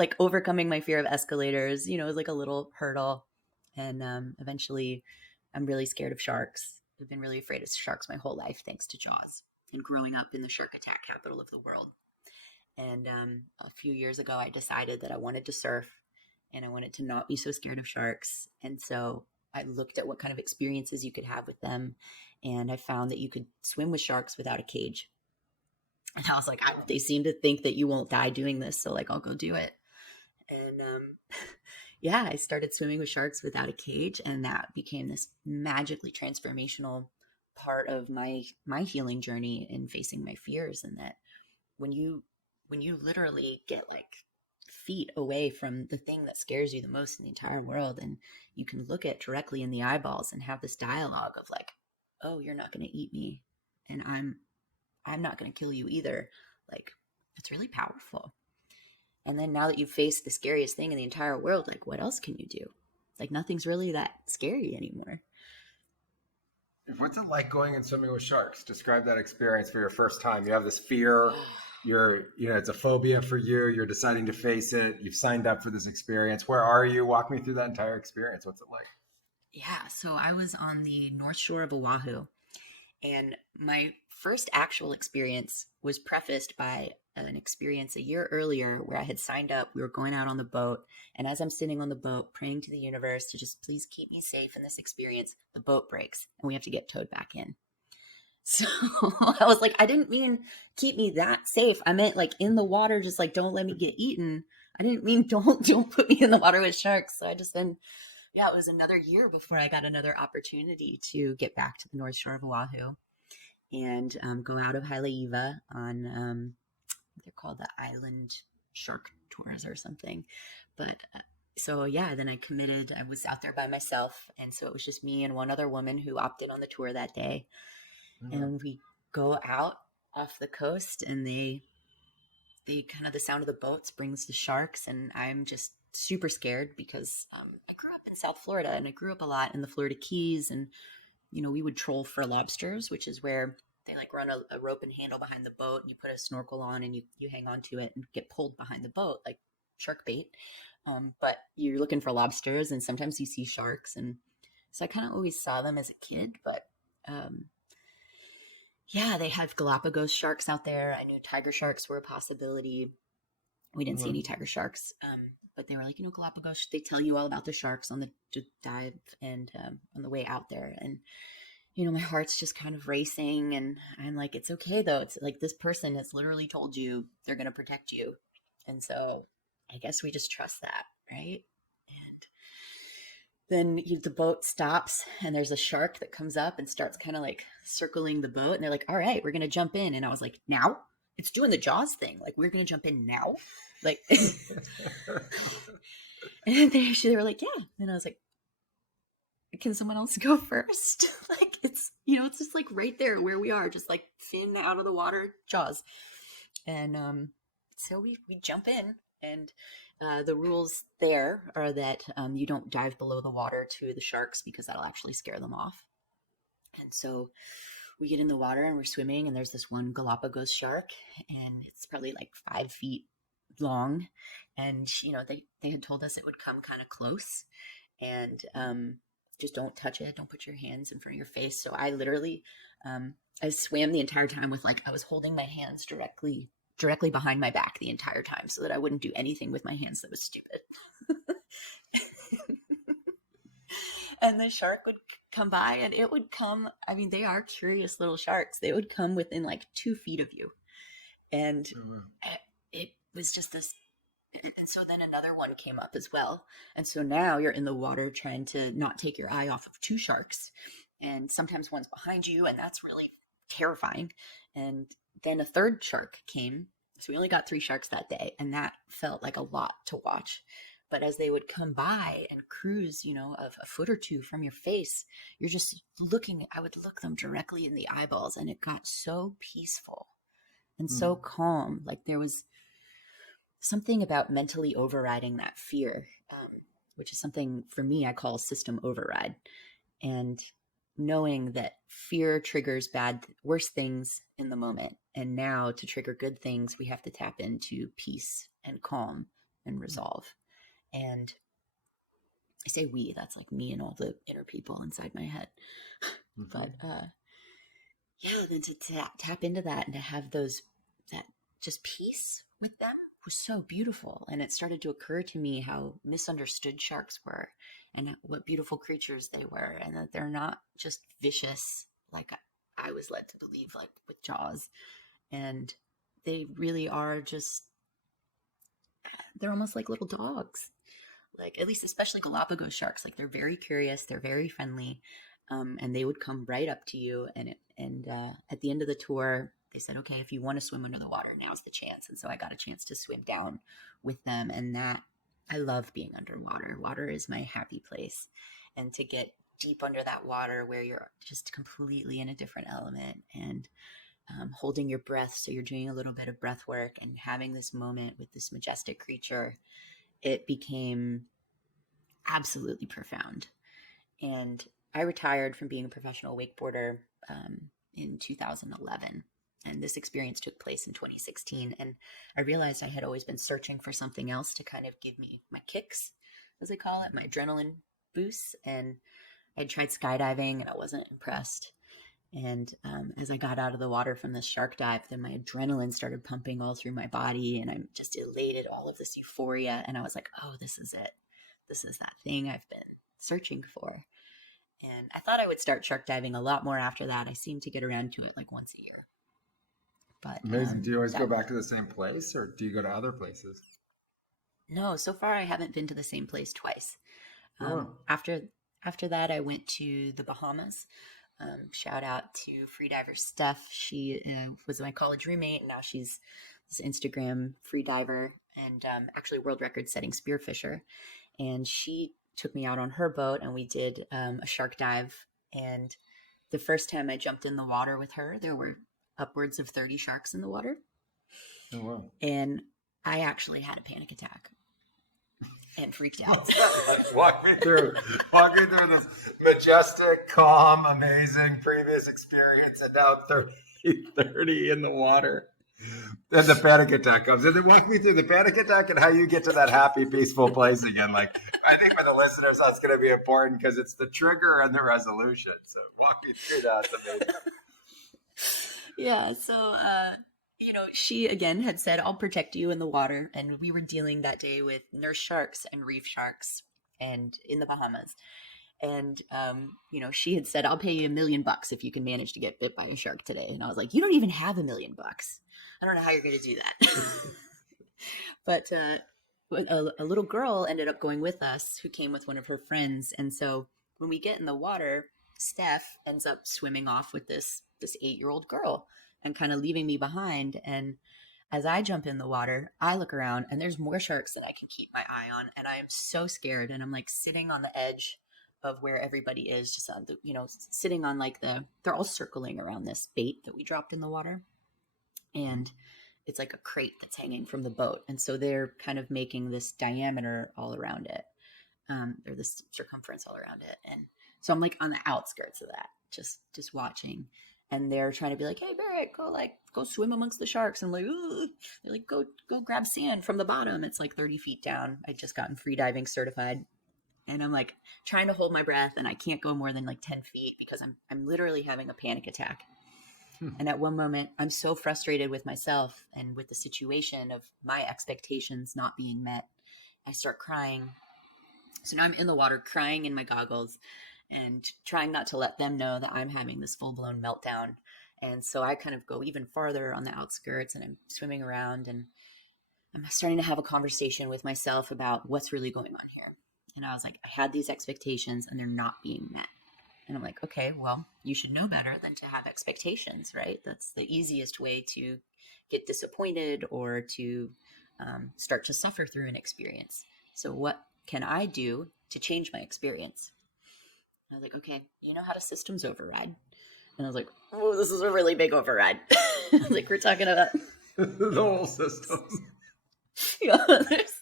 like overcoming my fear of escalators, was like a little hurdle. And eventually I'm really scared of sharks. I've been really afraid of sharks my whole life, thanks to Jaws and growing up in the shark attack capital of the world. And a few years ago, I decided that I wanted to surf and I wanted to not be so scared of sharks. And so I looked at what kind of experiences you could have with them. And I found that you could swim with sharks without a cage. And I was like, they seem to think that you won't die doing this. So, like, I'll go do it. And yeah, I started swimming with sharks without a cage. And that became this magically transformational part of my healing journey in facing my fears. And that when you literally get like feet away from the thing that scares you the most in the entire world, and you can look it directly in the eyeballs and have this dialogue of like, oh, you're not going to eat me, and I'm not going to kill you either. Like, it's really powerful. And then now that you've faced the scariest thing in the entire world, like, what else can you do? Like, nothing's really that scary anymore. What's it like going and swimming with sharks? Describe that experience for your first time. You have this fear. It's a phobia for you. You're deciding to face it. You've signed up for this experience. Where are you? Walk me through that entire experience. What's it like? Yeah, so I was on the North Shore of Oahu, and my first actual experience was prefaced by an experience a year earlier where I had signed up. We were going out on the boat. And as I'm sitting on the boat, praying to the universe to just please keep me safe in this experience, the boat breaks and we have to get towed back in. So I was like, I didn't mean keep me that safe. I meant like in the water, just like don't let me get eaten. I didn't mean don't put me in the water with sharks. So I just then, yeah, it was another year before I got another opportunity to get back to the North Shore of Oahu and go out of Haleiwa on they're called the Island Shark Tours or something. But so yeah, then I committed. I was out there by myself, and so it was just me and one other woman who opted on the tour that day. And we go out off the coast, and they kind of, the sound of the boats brings the sharks, and I'm just super scared because I grew up in South Florida, and I grew up a lot in the Florida Keys, and we would troll for lobsters, which is where they like run a rope and handle behind the boat, and you put a snorkel on and you hang on to it and get pulled behind the boat like shark bait. But you're looking for lobsters, and sometimes you see sharks, and so I kind of always saw them as a kid. But yeah, they have Galapagos sharks out there. I knew tiger sharks were a possibility. We didn't see any tiger sharks, but they were like, Galapagos. They tell you all about the sharks on the dive and on the way out there. And my heart's just kind of racing, and I'm like, it's okay though. It's like this person has literally told you they're going to protect you, and so I guess we just trust that, right? And then the boat stops, and there's a shark that comes up and starts kind of like circling the boat, and they're like, all right, we're going to jump in. And I was like, now? It's doing the Jaws thing. Like, we're going to jump in now? Like, and they were like, yeah. And I was like, can someone else go first? Like, it's, it's just like right there where we are, just like fin out of the water, Jaws. And so we jump in, and the rules there are that you don't dive below the water to the sharks because that'll actually scare them off. And so we get in the water and we're swimming, and there's this one Galapagos shark, and it's probably like 5 feet long. And, they had told us it would come kind of close, and just don't touch it. Don't put your hands in front of your face. So I literally, I swam the entire time with I was holding my hands directly behind my back the entire time so that I wouldn't do anything with my hands that was stupid. And the shark would come by, and it would come. I mean, they are curious little sharks. They would come within like 2 feet of you. And it was just this. And so then another one came up as well. And so now you're in the water trying to not take your eye off of 2 sharks. And sometimes one's behind you, and that's really terrifying. And then a third shark came. So we only got 3 sharks that day, and that felt like a lot to watch. But as they would come by and cruise, a foot or 2 from your face, you're just looking, I would look them directly in the eyeballs, and it got so peaceful and so calm. Like there was something about mentally overriding that fear, which is something for me I call system override. And knowing that fear triggers worse things in the moment. And now to trigger good things, we have to tap into peace and calm and resolve. And I say we, that's like me and all the inner people inside my head. But yeah, then to tap into that and to have that just peace with them was so beautiful. And it started to occur to me how misunderstood sharks were and what beautiful creatures they were, and that they're not just vicious like I was led to believe, like with Jaws. And they really are just, they're almost like little dogs. Like, at least especially Galapagos sharks, like they're very curious, they're very friendly, and they would come right up to you. And at the end of the tour, they said, okay, if you want to swim under the water, now's the chance. And so I got a chance to swim down with them, and that, I love being underwater. Water is my happy place. And to get deep under that water where you're just completely in a different element, and holding your breath, so you're doing a little bit of breath work and having this moment with this majestic creature, it became absolutely profound. And I retired from being a professional wakeboarder in 2011. And this experience took place in 2016. And I realized I had always been searching for something else to kind of give me my kicks, as they call it, my adrenaline boosts. And I tried skydiving and I wasn't impressed. And as I got out of the water from this shark dive, then my adrenaline started pumping all through my body, and I'm just elated, all of this euphoria. And I was like, oh, this is it. This is that thing I've been searching for. And I thought I would start shark diving a lot more after that. I seem to get around to it like once a year. But amazing. Do you always go back to the same place, or do you go to other places? No, so far I haven't been to the same place twice. Oh. After that, I went to the Bahamas. Shout out to freediver Steph. She was my college roommate, and now she's this Instagram freediver and actually world record setting spearfisher. And she took me out on her boat, and we did a shark dive. And the first time I jumped in the water with her, there were upwards of 30 sharks in the water. Oh, wow. And I actually had a panic attack and freaked out. Walk me through this majestic, calm, amazing previous experience, and now 30 in the water. Then the panic attack comes. And then walk me through the panic attack and how you get to that happy, peaceful place again. Like, I think for the listeners, that's going to be important because it's the trigger and the resolution. So walk me through that. It's amazing. Yeah, so she again had said, I'll protect you in the water. And we were dealing that day with nurse sharks and reef sharks and in the Bahamas. And, she had said, I'll pay you $1 million if you can manage to get bit by a shark today. And I was like, you don't even have $1 million. I don't know how you're going to do that. But a little girl ended up going with us who came with one of her friends. And so when we get in the water, Steph ends up swimming off with this 8-year-old girl and kind of leaving me behind. And as I jump in the water, I look around and there's more sharks than I can keep my eye on. And I am so scared. And I'm like sitting on the edge of where everybody is, just on the, sitting on like they're all circling around this bait that we dropped in the water. And it's like a crate that's hanging from the boat. And so they're kind of making this diameter all around it, or this circumference all around it. And so I'm like on the outskirts of that, just watching. And they're trying to be like, hey, Barrett, go swim amongst the sharks. And I'm like, ooh. They're like, go grab sand from the bottom. It's like 30 feet down. I'd just gotten free diving certified. And I'm like trying to hold my breath, and I can't go more than like 10 feet because I'm literally having a panic attack. And at one moment, I'm so frustrated with myself and with the situation of my expectations not being met. I start crying. So now I'm in the water crying in my goggles and trying not to let them know that I'm having this full-blown meltdown. And so I kind of go even farther on the outskirts, and I'm swimming around, and I'm starting to have a conversation with myself about what's really going on here. And I was like, I had these expectations and they're not being met. And I'm like, okay, well, you should know better than to have expectations, right? That's the easiest way to get disappointed or to start to suffer through an experience. So what can I do to change my experience? And I was like, okay, you know how to systems override? And I was like, oh, this is a really big override. Like, we're talking about the whole system. There's